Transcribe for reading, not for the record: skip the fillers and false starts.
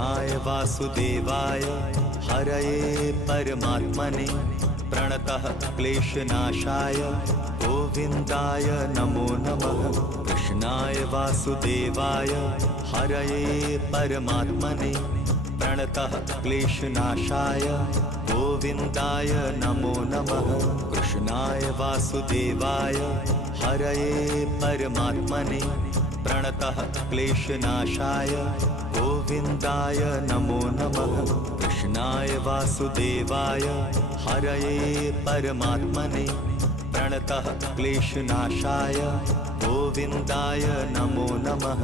कृष्णाय वासुदेवाय हरये परमात्मने प्रणतः क्लेशनाशाय गोविन्दाय नमो नमः। कृष्णाय वासुदेवाय हरये परमात्मने प्रणतः क्लेशनाशाय गोविन्दाय नमो नमः। कृष्णाय वासुदेवाय हरये परमात्मने प्रणतः क्लेशनाशाय गोविन्दाय नमो नमः। कृष्णाय वासुदेवाय हरये परमात्मने प्रणतः क्लेशनाशाय गोविन्दाय नमो नमः।